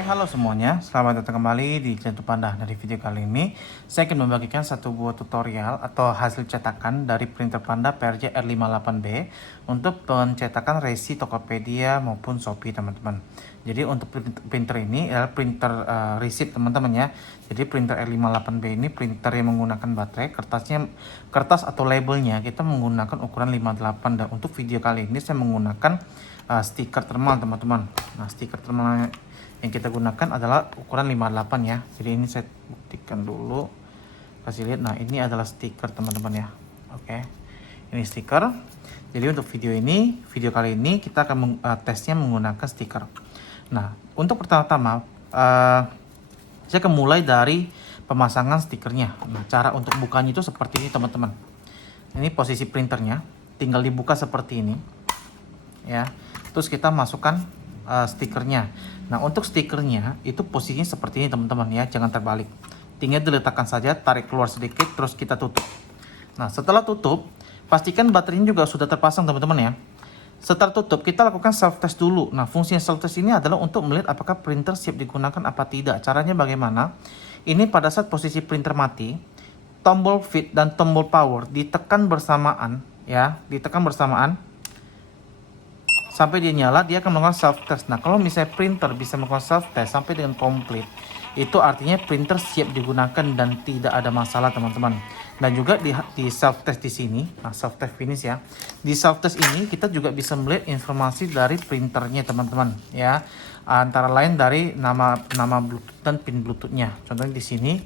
Oke, halo semuanya. Selamat datang kembali di channel Panda. Dari video kali ini, saya akan membagikan satu buah tutorial atau hasil cetakan dari printer Panda PRJ R58B untuk pencetakan resi Tokopedia maupun Shopee, teman-teman. Jadi untuk printer ini adalah printer receipt, teman-teman ya. Jadi printer R58B ini printer yang menggunakan baterai, kertas atau labelnya kita menggunakan ukuran 58, dan untuk video kali ini saya menggunakan stiker thermal, teman-teman. Nah, stiker thermal yang kita gunakan adalah ukuran 58 ya. Jadi ini saya buktikan dulu, kasih lihat. Nah, ini adalah stiker, teman-teman ya. Oke, ini stiker. Jadi untuk video kali ini kita akan tesnya menggunakan stiker. Nah, untuk pertama-tama saya akan mulai dari pemasangan stikernya. Nah, cara untuk bukanya itu seperti ini, teman-teman. Ini posisi printernya, tinggal dibuka seperti ini ya. Terus kita masukkan stikernya. Nah, untuk stikernya itu posisinya seperti ini, teman-teman ya, jangan terbalik. Tinggal diletakkan saja, tarik keluar sedikit, terus kita tutup. Nah, setelah tutup, pastikan baterainya juga sudah terpasang, teman-teman ya. Setelah tutup, kita lakukan self test dulu. Nah, fungsinya self test ini adalah untuk melihat apakah printer siap digunakan apa tidak. Caranya bagaimana? Ini pada saat posisi printer mati, tombol feed dan tombol power ditekan bersamaan ya, ditekan bersamaan sampai dia nyala. Dia akan melakukan self test. Nah, kalau misalnya printer bisa melakukan self test sampai dengan komplit, itu artinya printer siap digunakan dan tidak ada masalah, teman-teman. Dan juga di self test di sini, nah self test finish ya, di self test ini kita juga bisa melihat informasi dari printernya, teman-teman ya, antara lain dari nama Bluetooth dan pin Bluetoothnya. Contohnya di sini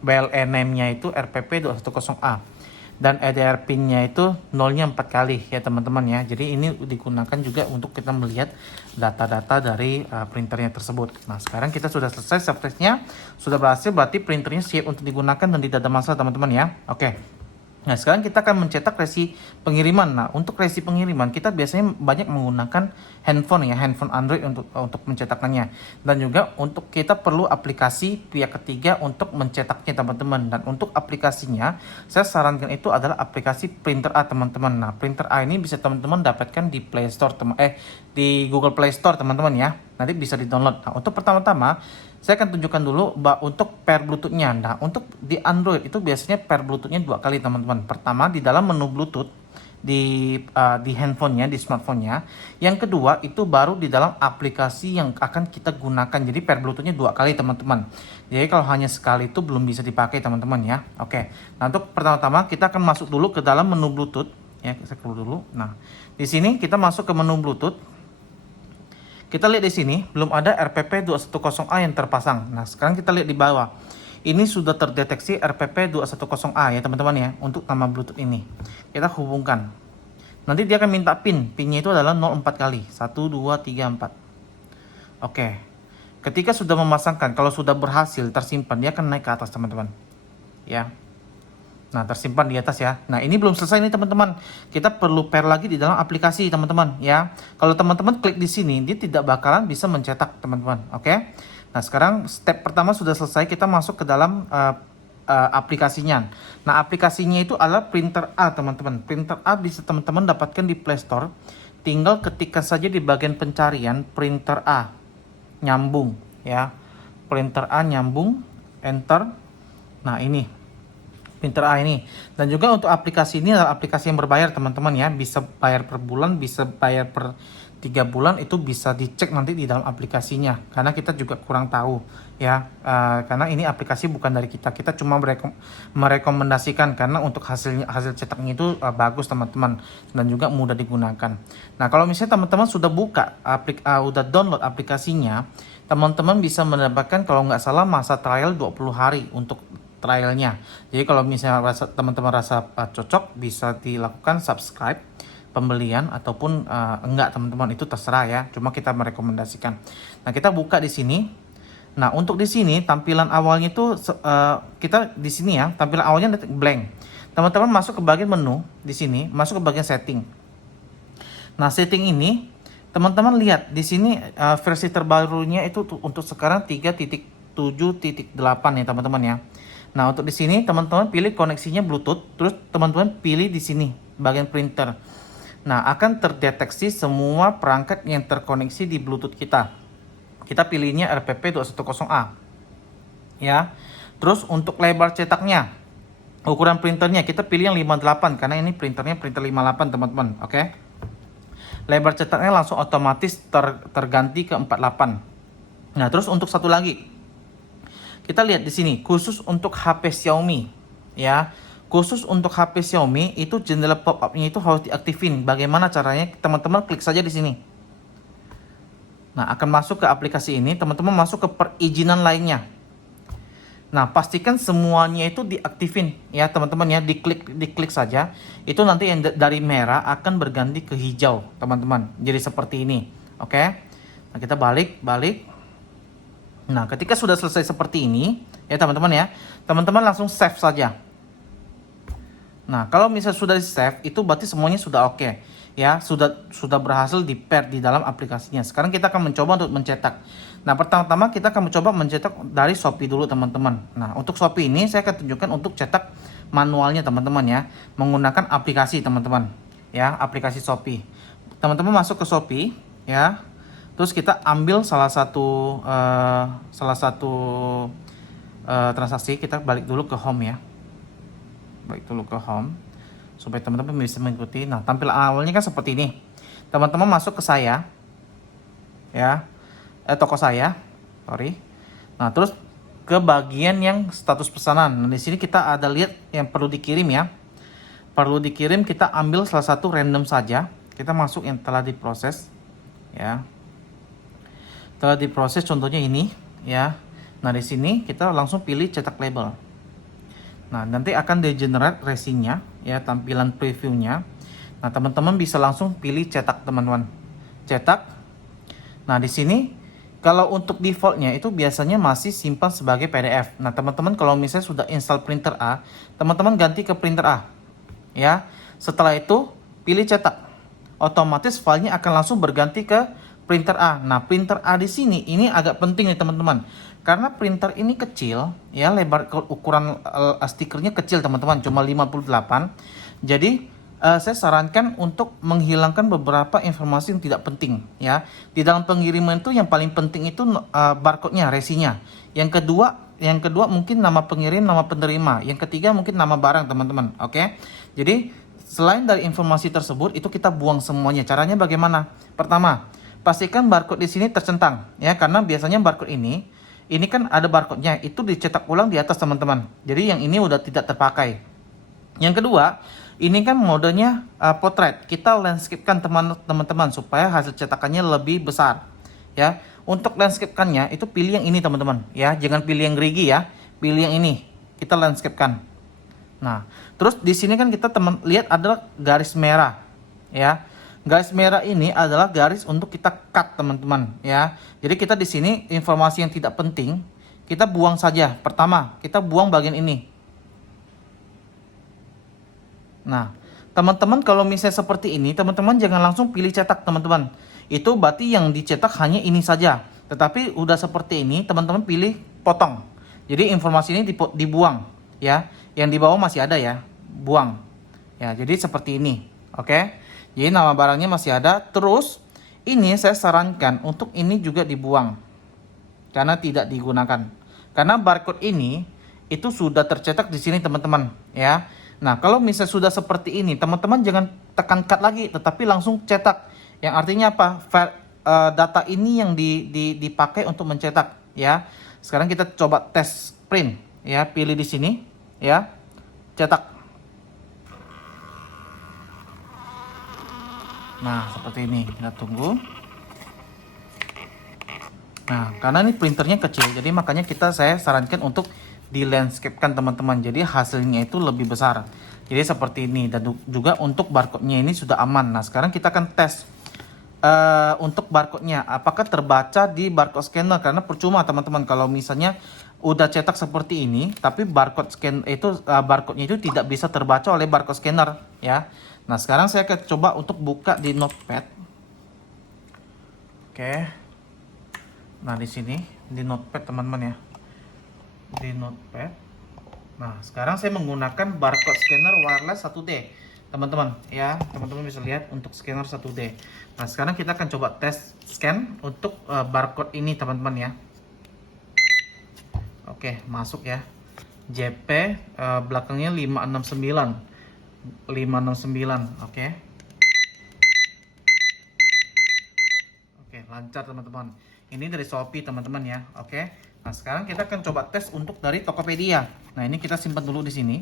BLE name-nya itu RPP210A. Dan EDR pin-nya itu nolnya 4 kali ya, teman-teman ya. Jadi ini digunakan juga untuk kita melihat data-data dari printernya tersebut. Nah, sekarang kita sudah selesai self test-nya, sudah berhasil, berarti printernya siap untuk digunakan dan tidak ada masalah, teman-teman ya. Oke. Nah, sekarang kita akan mencetak resi pengiriman. Nah, untuk resi pengiriman kita biasanya banyak menggunakan handphone ya, handphone Android untuk mencetakannya. Dan juga untuk kita perlu aplikasi pihak ketiga untuk mencetaknya, teman-teman. Dan untuk aplikasinya, saya sarankan itu adalah aplikasi Printer A, teman-teman. Nah, Printer A ini bisa teman-teman dapatkan di Play Store, di Google Play Store, teman-teman ya. Nanti bisa di-download. Nah, untuk pertama-tama saya akan tunjukkan dulu untuk pair Bluetooth-nya. Nah, untuk di Android itu biasanya pair Bluetooth-nya 2 kali, teman-teman. Pertama di dalam menu Bluetooth di handphonenya, di smartphone-nya. Yang kedua itu baru di dalam aplikasi yang akan kita gunakan. Jadi pair Bluetooth-nya 2 kali, teman-teman. Jadi kalau hanya sekali itu belum bisa dipakai, teman-teman ya. Oke. Nah, untuk pertama-tama kita akan masuk dulu ke dalam menu Bluetooth ya. Saya keluar dulu. Nah, di sini kita masuk ke menu Bluetooth. Kita lihat di sini belum ada RPP210A yang terpasang. Nah, sekarang kita lihat di bawah. Ini sudah terdeteksi RPP210A ya, teman-teman ya, untuk nama Bluetooth ini. Kita hubungkan. Nanti dia akan minta pin. Pinnya itu adalah 04 kali. 1 2 3 4. Oke. Ketika sudah memasangkan, kalau sudah berhasil tersimpan, dia akan naik ke atas, teman-teman. Ya. Nah, tersimpan di atas ya. Nah, ini belum selesai nih, teman-teman. Kita perlu pair lagi di dalam aplikasi, teman-teman ya. Kalau teman-teman klik di sini, dia tidak bakalan bisa mencetak, teman-teman. Oke. Nah, sekarang step pertama sudah selesai. Kita masuk ke dalam aplikasinya. Nah, aplikasinya itu adalah Printer A, teman-teman. Printer A bisa teman-teman dapatkan di Play Store. Tinggal ketikkan saja di bagian pencarian Printer A. Nyambung ya. Printer A nyambung, enter. Nah, ini Printer A ini. Dan juga untuk aplikasi ini adalah aplikasi yang berbayar, teman-teman ya. Bisa bayar per bulan, bisa bayar per 3 bulan, itu bisa dicek nanti di dalam aplikasinya. Karena kita juga kurang tahu ya. Karena ini aplikasi bukan dari kita. Kita cuma merekomendasikan karena untuk hasil cetaknya itu bagus, teman-teman, dan juga mudah digunakan. Nah, kalau misalnya teman-teman sudah buka udah download aplikasinya, teman-teman bisa mendapatkan kalau nggak salah masa trial 20 hari untuk trialnya. Jadi kalau misalnya teman-teman rasa cocok, bisa dilakukan subscribe pembelian ataupun enggak, teman-teman, itu terserah ya. Cuma kita merekomendasikan. Nah, kita buka di sini. Nah, untuk di sini tampilan awalnya itu kita di sini ya, tampilan awalnya blank. Teman-teman masuk ke bagian menu di sini, masuk ke bagian setting. Nah, setting ini teman-teman lihat di sini versi terbarunya itu untuk sekarang 3.7.8 ya, teman-teman ya. Nah, untuk di sini teman-teman pilih koneksinya Bluetooth, terus teman-teman pilih di sini bagian printer. Nah, akan terdeteksi semua perangkat yang terkoneksi di Bluetooth kita. kita pilihnya RPP 210A. Ya. Terus untuk lebar cetaknya, ukuran printernya kita pilih yang 58 karena ini printernya printer 58 teman-teman. Oke. Lebar cetaknya langsung otomatis terganti ke 48. Nah, terus untuk satu lagi, kita lihat di sini khusus untuk HP Xiaomi, ya. Khusus untuk HP Xiaomi itu jendela pop-up-nya itu harus diaktifin. Bagaimana caranya? Teman-teman klik saja di sini. Nah, akan masuk ke aplikasi ini, teman-teman masuk ke perizinan lainnya. Nah, pastikan semuanya itu diaktifin ya teman-teman ya, diklik saja. Itu nanti yang dari merah akan berganti ke hijau, teman-teman. Jadi seperti ini. Oke. Nah, kita balik. Nah, ketika sudah selesai seperti ini, ya teman-teman ya, teman-teman langsung save saja. Nah, kalau misalnya sudah di save, itu berarti semuanya sudah oke. Ya, sudah berhasil di pair di dalam aplikasinya. Sekarang kita akan mencoba untuk mencetak. Nah, pertama-tama kita akan mencoba mencetak dari Shopee dulu, teman-teman. Nah, untuk Shopee ini saya akan tunjukkan untuk cetak manualnya, teman-teman ya, menggunakan aplikasi, teman-teman. Ya, aplikasi Shopee. Teman-teman masuk ke Shopee, ya. Terus kita ambil salah satu transaksi. Kita balik dulu ke home ya. Balik dulu ke home supaya teman-teman bisa mengikuti. Nah, tampilan awalnya kan seperti ini. Teman-teman masuk ke saya, ya, toko saya, sorry. Nah, terus ke bagian yang status pesanan. Nah, di sini kita ada lihat yang perlu dikirim ya. Perlu dikirim, kita ambil salah satu random saja. Kita masuk yang telah diproses, ya. Telah diproses, contohnya ini, ya. Nah, di sini kita langsung pilih cetak label. Nah, nanti akan di-generate resinya, ya, tampilan previewnya. Nah, teman-teman bisa langsung pilih cetak, teman-teman. Cetak. Nah, di sini kalau untuk defaultnya itu biasanya masih simpan sebagai PDF. Nah, teman-teman kalau misalnya sudah install printer A, teman-teman ganti ke printer A. Ya. Setelah itu pilih cetak. Otomatis filenya akan langsung berganti ke printer A. Nah, printer A di sini ini agak penting nih, teman-teman. Karena printer ini kecil, ya, lebar ukuran stikernya kecil, teman-teman, cuma 58. Jadi saya sarankan untuk menghilangkan beberapa informasi yang tidak penting, ya. Di dalam pengiriman itu yang paling penting itu barcode-nya, resinya. Yang kedua mungkin nama pengirim, nama penerima. Yang ketiga mungkin nama barang, teman-teman. Oke. Jadi selain dari informasi tersebut itu kita buang semuanya. Caranya bagaimana? Pertama, pastikan barcode di sini tercentang, ya, karena biasanya barcode ini kan ada barcode-nya, itu dicetak ulang di atas, teman-teman. Jadi yang ini udah tidak terpakai. Yang kedua, ini kan modenya potret. Kita landscape-kan teman-teman supaya hasil cetakannya lebih besar. Ya, untuk landscape-kannya itu pilih yang ini, teman-teman. Ya, jangan pilih yang gerigi ya. Pilih yang ini. Kita landscape-kan. Nah, terus di sini kan kita lihat ada garis merah. Ya. Garis merah ini adalah garis untuk kita cut, teman-teman, ya. Jadi kita di sini informasi yang tidak penting kita buang saja. Pertama, kita buang bagian ini. Nah, teman-teman kalau misalnya seperti ini, teman-teman jangan langsung pilih cetak, teman-teman. Itu berarti yang dicetak hanya ini saja. Tetapi udah seperti ini, teman-teman pilih potong. Jadi informasi ini dibuang, ya. Yang di bawah masih ada ya, buang. Ya, jadi seperti ini. Oke. Jadi nama barangnya masih ada. Terus ini saya sarankan untuk ini juga dibuang karena tidak digunakan. Karena barcode ini itu sudah tercetak di sini, teman-teman, ya. Nah, kalau misalnya sudah seperti ini, teman-teman jangan tekan cut lagi, tetapi langsung cetak. Yang artinya apa? Data ini yang dipakai untuk mencetak, ya. Sekarang kita coba tes print, ya. Pilih di sini, ya. Cetak. Nah, seperti ini. Kita tunggu. Nah, karena ini printernya kecil, jadi makanya saya sarankan untuk di landscape-kan, teman-teman. Jadi hasilnya itu lebih besar. Jadi seperti ini. Dan juga untuk barcode-nya ini sudah aman. Nah, sekarang kita akan tes untuk barcode-nya. Apakah terbaca di barcode scanner? Karena percuma, teman-teman, kalau misalnya udah cetak seperti ini, tapi barcode-nya itu tidak bisa terbaca oleh barcode scanner, ya. Nah, sekarang saya akan coba untuk buka di Notepad. Oke. Nah, di sini di Notepad, teman-teman ya. Di Notepad. Nah, sekarang saya menggunakan barcode scanner wireless 1D. teman-teman ya. Teman-teman bisa lihat untuk scanner 1D. Nah sekarang kita akan coba tes scan untuk barcode ini teman-teman ya. Oke, masuk ya. JP belakangnya 569. 569. Oke. Oke, lancar teman-teman. Ini dari Shopee teman-teman ya. Oke. Nah, sekarang kita akan coba tes untuk dari Tokopedia. Nah, ini kita simpan dulu di sini.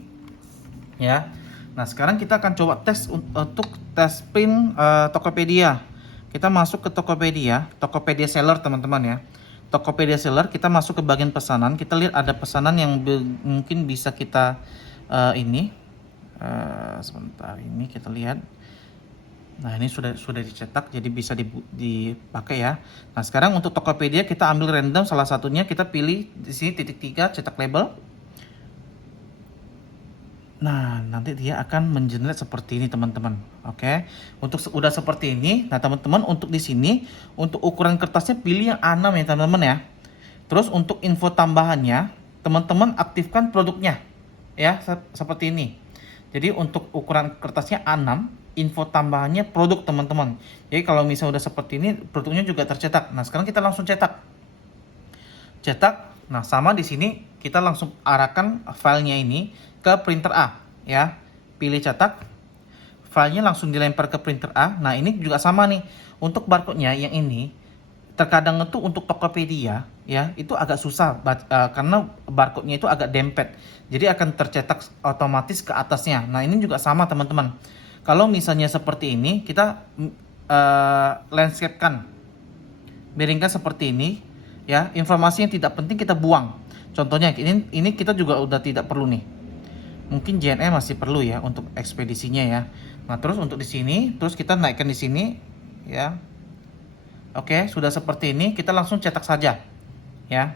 Ya. Nah, sekarang kita akan coba tes untuk tes print Tokopedia. Kita masuk ke Tokopedia, Tokopedia Seller teman-teman ya. Tokopedia Seller, kita masuk ke bagian pesanan. Kita lihat ada pesanan yang mungkin bisa kita sebentar ini kita lihat. Nah, ini sudah dicetak jadi bisa dipakai ya. Nah, sekarang untuk Tokopedia kita ambil random salah satunya, kita pilih di sini titik 3 cetak label. Nah, nanti dia akan mengenerate seperti ini teman-teman. Oke. Untuk udah seperti ini. Nah, teman-teman untuk di sini untuk ukuran kertasnya pilih yang A6 ya teman-teman ya. Terus untuk info tambahannya, teman-teman aktifkan produknya. Ya, seperti ini. Jadi untuk ukuran kertasnya A6, info tambahannya produk teman-teman. Jadi kalau misalnya udah seperti ini, produknya juga tercetak. Nah, sekarang kita langsung cetak. Cetak. Nah, sama di sini kita langsung arahkan filenya ini ke printer A ya. Pilih cetak. Filenya langsung dilempar ke printer A. Nah, ini juga sama nih. Untuk barcode-nya yang ini terkadang itu untuk Tokopedia ya, itu agak susah karena barcode-nya itu agak dempet. Jadi akan tercetak otomatis ke atasnya. Nah, ini juga sama teman-teman. Kalau misalnya seperti ini, kita landscape-kan, miringkan seperti ini ya. Informasi yang tidak penting kita buang. Contohnya ini kita juga udah tidak perlu nih. Mungkin JNE masih perlu ya untuk ekspedisinya ya. Nah, terus untuk di sini, terus kita naikkan di sini ya. Oke, sudah seperti ini, kita langsung cetak saja ya.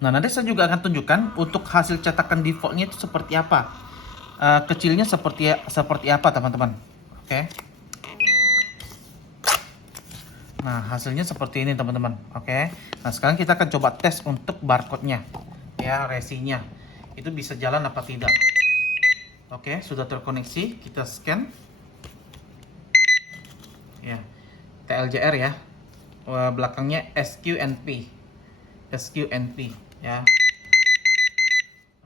Nah, nanti saya juga akan tunjukkan untuk hasil cetakan defaultnya itu seperti apa. Kecilnya seperti apa teman-teman. Oke. Nah, hasilnya seperti ini teman-teman. Oke. Nah, sekarang kita akan coba tes untuk barcode-nya ya, resinya itu bisa jalan apa tidak. Oke, sudah terkoneksi, kita scan ya. TLJR ya, belakangnya SQNP ya.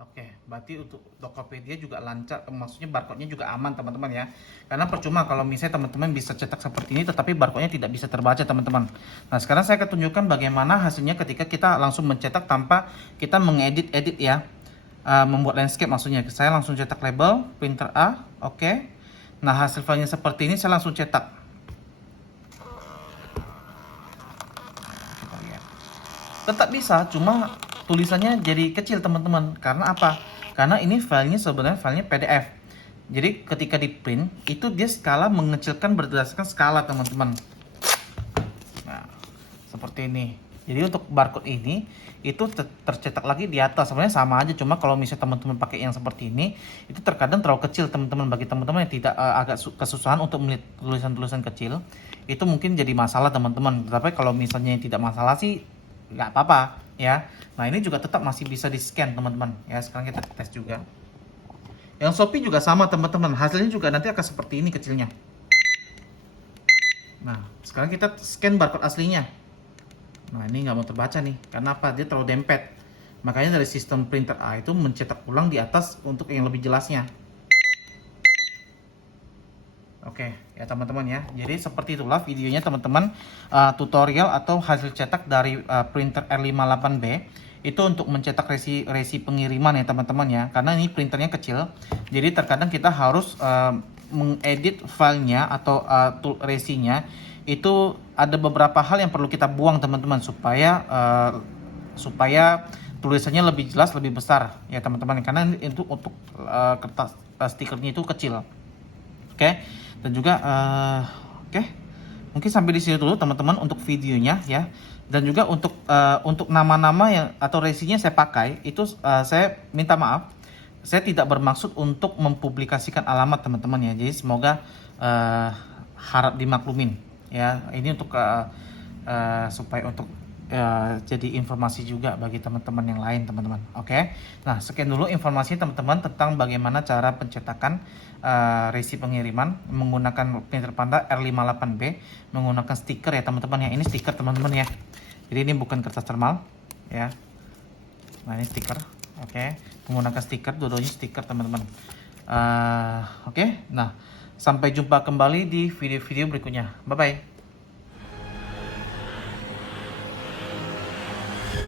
Oke, berarti untuk Tokopedia juga lancar, maksudnya barcode-nya juga aman teman-teman ya. Karena percuma kalau misalnya teman-teman bisa cetak seperti ini tetapi barcode-nya tidak bisa terbaca teman-teman. Nah, sekarang saya akan tunjukkan bagaimana hasilnya ketika kita langsung mencetak tanpa kita mengedit ya. Membuat landscape maksudnya. Saya langsung cetak label printer A. Oke. Nah, hasil filenya seperti ini, saya langsung cetak. Kita lihat. Tetap bisa, cuma tulisannya jadi kecil teman-teman. Karena apa? Karena ini filenya sebenarnya filenya PDF. Jadi ketika di print itu dia skala mengecilkan berdasarkan skala teman-teman. Nah, seperti ini. Jadi untuk barcode ini itu tercetak lagi di atas. Sebenarnya sama aja, cuma kalau misalnya teman-teman pakai yang seperti ini itu terkadang terlalu kecil teman-teman. Bagi teman-teman yang tidak agak kesusahan untuk melihat tulisan-tulisan kecil, itu mungkin jadi masalah teman-teman. Tapi kalau misalnya yang tidak masalah sih nggak apa-apa ya. Nah, ini juga tetap masih bisa di scan teman-teman ya. Sekarang kita tes juga. Yang Shopee juga sama teman-teman, hasilnya juga nanti akan seperti ini kecilnya. Nah, sekarang kita scan barcode aslinya. Nah, ini nggak mau terbaca nih, karena apa? Dia terlalu dempet. Makanya dari sistem printer A itu mencetak ulang di atas untuk yang lebih jelasnya. Oke, ya teman-teman ya. Jadi seperti itulah videonya teman-teman, tutorial atau hasil cetak dari printer R58B. Itu untuk mencetak resi pengiriman ya teman-teman ya. Karena ini printernya kecil, jadi terkadang kita harus mengedit filenya atau resinya. Itu ada beberapa hal yang perlu kita buang teman-teman supaya tulisannya lebih jelas, lebih besar ya teman-teman. Karena itu untuk kertas stikernya itu kecil. Oke. Dan juga oke. Mungkin sampai di sini dulu teman-teman untuk videonya ya. Dan juga untuk nama-nama yang atau resinya saya pakai itu saya minta maaf. Saya tidak bermaksud untuk mempublikasikan alamat teman-teman ya. Jadi semoga harap dimaklumin ya. Ini untuk supaya untuk jadi informasi juga bagi teman-teman yang lain, teman-teman. Oke. Nah, sekian dulu informasi teman-teman tentang bagaimana cara pencetakan resi pengiriman menggunakan printer Panda R58B menggunakan stiker ya, teman-teman ya. Ini stiker, teman-teman ya. Jadi ini bukan kertas thermal ya. Nah, ini stiker. Oke. Menggunakan stiker, dua-duanya stiker, teman-teman. Oke. Nah, sampai jumpa kembali di video-video berikutnya. Bye bye.